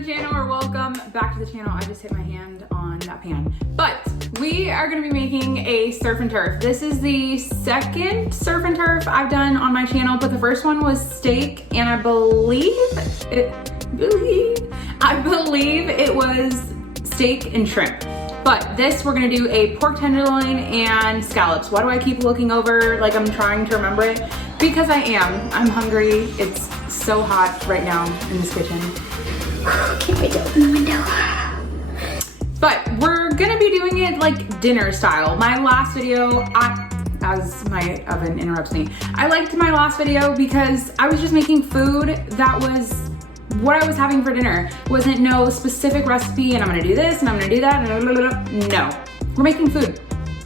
the channel, or welcome back to the channel. I just hit my hand on that pan. But we are gonna be making a surf and turf. This is the second surf and turf I've done on my channel, but the first one was steak, and I believe it was steak and shrimp. But this, we're gonna do a pork tenderloin and scallops. Why do I keep looking over like I'm trying to remember it? Because I am. I'm hungry. It's so hot right now in this kitchen. Can't wait to open the window. But we're gonna be doing it like dinner style. My last video, as my oven interrupts me, I liked my last video because I was just making food that was what I was having for dinner. Wasn't no specific recipe and I'm gonna do this and I'm gonna do that. No, we're making food.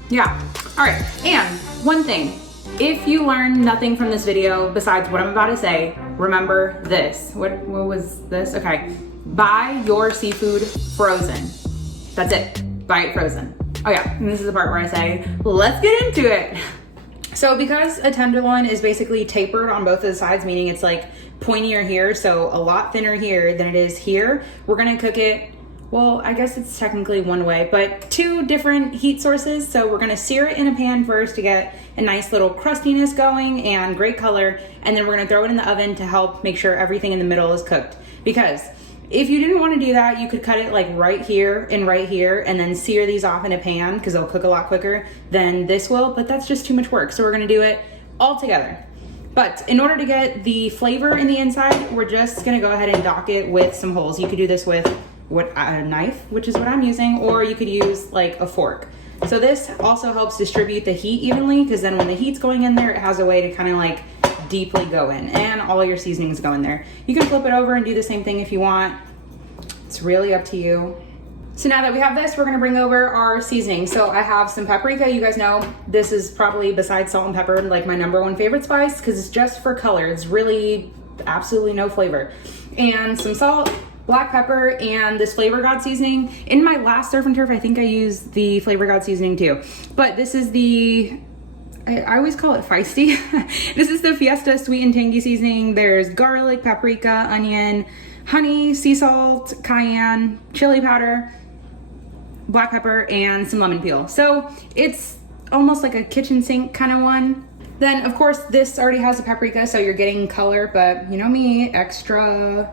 Yeah, all right. And one thing, if you learn nothing from this video besides what I'm about to say, remember this. What was this? Okay, buy your seafood frozen. That's it, buy it frozen. Oh yeah, and this is the part where I say, let's get into it. So because a tenderloin is basically tapered on both of the sides, meaning it's like pointier here, so a lot thinner here than it is here, we're gonna cook it, well, I guess it's technically one way, but two different heat sources. So we're gonna sear it in a pan first to get a nice little crustiness going and great color, and then we're gonna throw it in the oven to help make sure everything in the middle is cooked. Because if you didn't want to do that, you could cut it like right here, and then sear these off in a pan because they'll cook a lot quicker than this will, but that's just too much work. So we're gonna do it all together. But in order to get the flavor in the inside, we're just gonna go ahead and dock it with some holes. You could do this with a knife, which is what I'm using, or you could use like a fork. So this also helps distribute the heat evenly, because then when the heat's going in there, it has a way to kind of like deeply go in, and all your seasonings go in there. You can flip it over and do the same thing if you want. It's really up to you. So now that we have this, we're gonna bring over our seasoning. So I have some paprika. You guys know this is probably, besides salt and pepper, like my #1 favorite spice, because it's just for color. It's really absolutely no flavor. And some salt, black pepper, and this Flavor God seasoning. In my last surf and turf, I think I used the Flavor God seasoning too. But this is the, I always call it feisty. This is the Fiesta sweet and tangy seasoning. There's garlic, paprika, onion, honey, sea salt, cayenne, chili powder, black pepper, and some lemon peel. So it's almost like a kitchen sink kind of one. Then of course this already has the paprika, so you're getting color, but you know me, extra.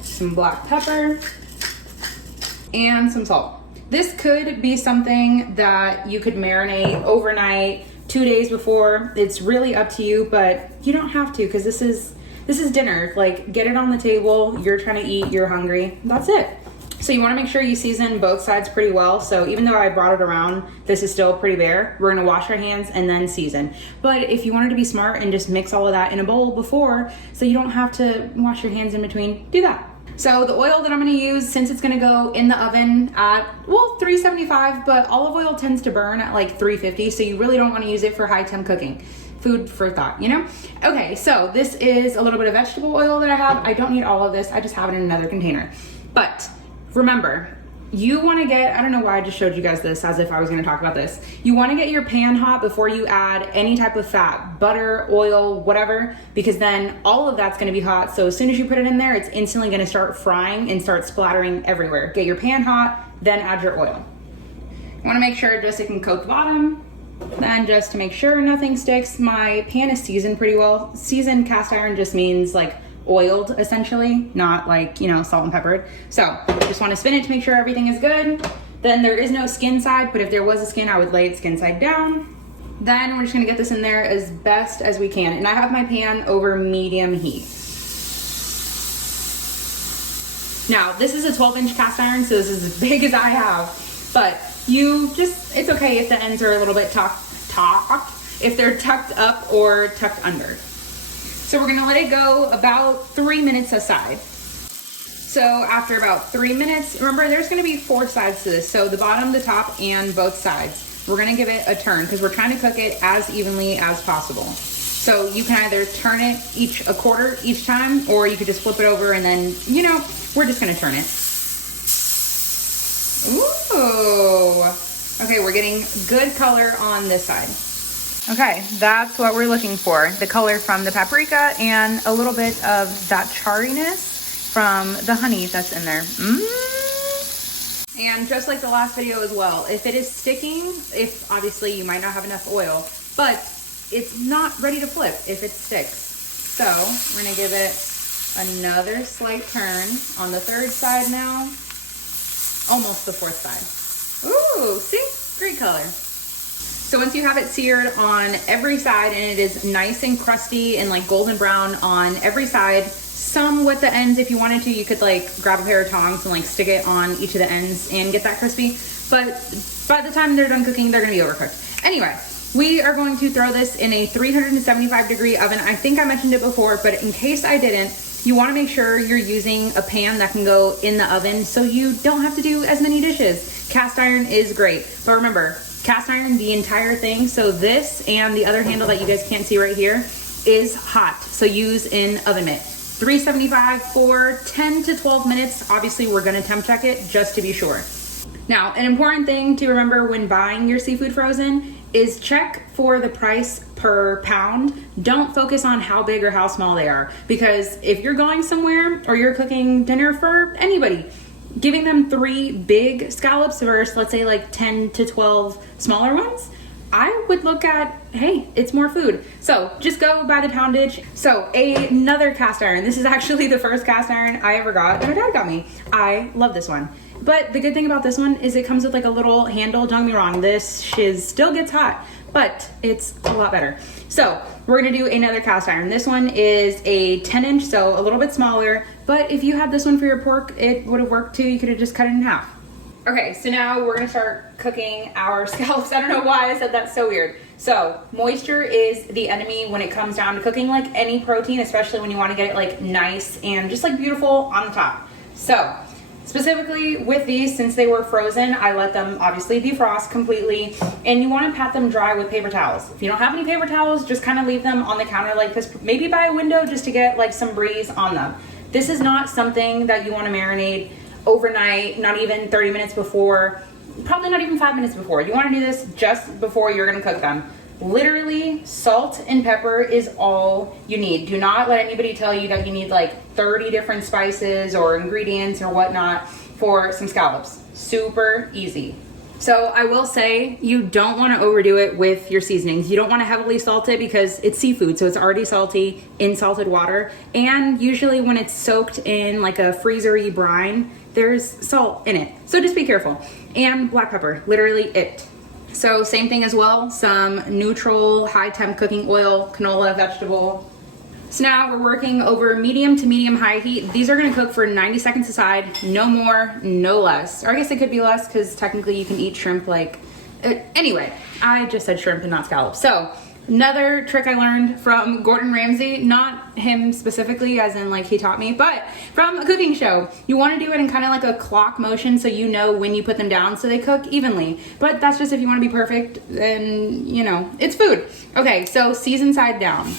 Some black pepper and some salt. This could be something that you could marinate overnight, 2 days before. It's really up to you, but you don't have to, because this is dinner. Like, get it on the table, you're trying to eat, you're hungry, that's it. So you want to make sure you season both sides pretty well. So even though I brought it around, this is still pretty bare. We're gonna wash our hands and then season. But if you wanted to be smart and just mix all of that in a bowl before, so you don't have to wash your hands in between, do that. So the oil that I'm gonna use, since it's gonna go in the oven at, well, 375, but olive oil tends to burn at like 350, so you really don't wanna use it for high temp cooking. Food for thought, you know? Okay, so this is a little bit of vegetable oil that I have. I don't need all of this, I just have it in another container. But remember, you wanna get, I don't know why I just showed you guys this as if I was gonna talk about this. You wanna get your pan hot before you add any type of fat, butter, oil, whatever, because then all of that's gonna be hot. So as soon as you put it in there, it's instantly gonna start frying and start splattering everywhere. Get your pan hot, then add your oil. You wanna make sure just it can coat the bottom. Then just to make sure nothing sticks, my pan is seasoned pretty well. Seasoned cast iron just means like oiled essentially, not like, you know, salt and peppered. So just want to spin it to make sure everything is good. Then there is no skin side, but if there was a skin, I would lay it skin side down. Then we're just gonna get this in there as best as we can. And I have my pan over medium heat. Now, this is a 12-inch cast iron, so this is as big as I have, but you just, it's okay if the ends are a little bit if they're tucked up or tucked under. So we're gonna let it go about 3 minutes aside. So after about 3 minutes, remember there's gonna be 4 sides to this. So the bottom, the top, and both sides. We're gonna give it a turn because we're trying to cook it as evenly as possible. So you can either turn it a quarter each time, or you could just flip it over and then, you know, we're just gonna turn it. Ooh. Okay, we're getting good color on this side. Okay, that's what we're looking for. The color from the paprika and a little bit of that charriness from the honey that's in there. And just like the last video as well, if it is sticking, if obviously you might not have enough oil, but it's not ready to flip if it sticks. So we're gonna give it another slight turn on the third side now, almost the fourth side. Ooh, see, great color. So once you have it seared on every side and it is nice and crusty and like golden brown on every side, some with the ends, if you wanted to, you could like grab a pair of tongs and like stick it on each of the ends and get that crispy. But by the time they're done cooking, they're gonna be overcooked. Anyway, we are going to throw this in a 375-degree oven. I think I mentioned it before, but in case I didn't, you wanna make sure you're using a pan that can go in the oven so you don't have to do as many dishes. Cast iron is great, but remember, cast iron the entire thing. So this and the other handle that you guys can't see right here is hot. So use an oven mitt. 375 for 10 to 12 minutes. Obviously, we're gonna temp check it just to be sure. Now, an important thing to remember when buying your seafood frozen is check for the price per pound. Don't focus on how big or how small they are, because if you're going somewhere or you're cooking dinner for anybody, giving them 3 big scallops versus let's say like 10 to 12 smaller ones, I would look at, hey, it's more food. So just go by the poundage. So another cast iron. This is actually the first cast iron I ever got that my dad got me. I love this one. But the good thing about this one is it comes with like a little handle. Don't get me wrong, this shiz still gets hot, but it's a lot better. So we're gonna do another cast iron. This one is a 10-inch, so a little bit smaller, but if you had this one for your pork, it would have worked too. You could have just cut it in half. Okay, so now we're gonna start cooking our scallops. I don't know why I said that's so weird. So moisture is the enemy when it comes down to cooking like any protein, especially when you wanna get it like nice and just like beautiful on the top. So specifically with these, since they were frozen, I let them obviously defrost completely, and you wanna pat them dry with paper towels. If you don't have any paper towels, just kind of leave them on the counter like this, maybe by a window just to get like some breeze on them. This is not something that you wanna marinate overnight, not even 30 minutes before, probably not even 5 minutes before. You wanna do this just before you're gonna cook them. Literally, salt and pepper is all you need. Do not let anybody tell you that you need like 30 different spices or ingredients or whatnot for some scallops. Super easy. So I will say you don't want to overdo it with your seasonings. You don't want to heavily salt it because it's seafood, so it's already salty in salted water. And usually when it's soaked in like a freezer-y brine, there's salt in it. So just be careful. And black pepper, literally it. So same thing as well, some neutral high temp cooking oil, canola, vegetable. So now we're working over medium to medium high heat. These are gonna cook for 90 seconds aside, no more, no less. Or I guess it could be less because technically you can eat shrimp like, anyway, I just said shrimp and not scallops. So another trick I learned from Gordon Ramsay, not him specifically as in like he taught me, but from a cooking show. You wanna do it in kind of like a clock motion so you know when you put them down so they cook evenly. But that's just if you wanna be perfect, then you know, it's food. Okay, so season side down.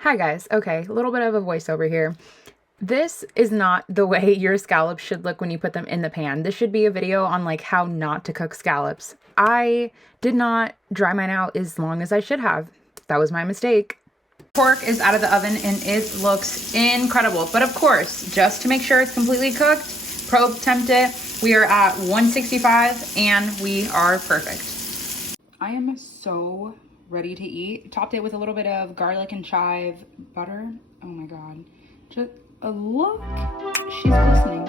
Hi guys, okay, a little bit of a voiceover here. This is not the way your scallops should look when you put them in the pan. This should be a video on like how not to cook scallops. I did not dry mine out as long as I should have. That was my mistake. Pork is out of the oven and it looks incredible. But of course, just to make sure it's completely cooked, probe tempt it. We are at 165 and we are perfect. I am so ready to eat. Topped it with a little bit of garlic and chive butter. Oh my God. Just a look. She's listening.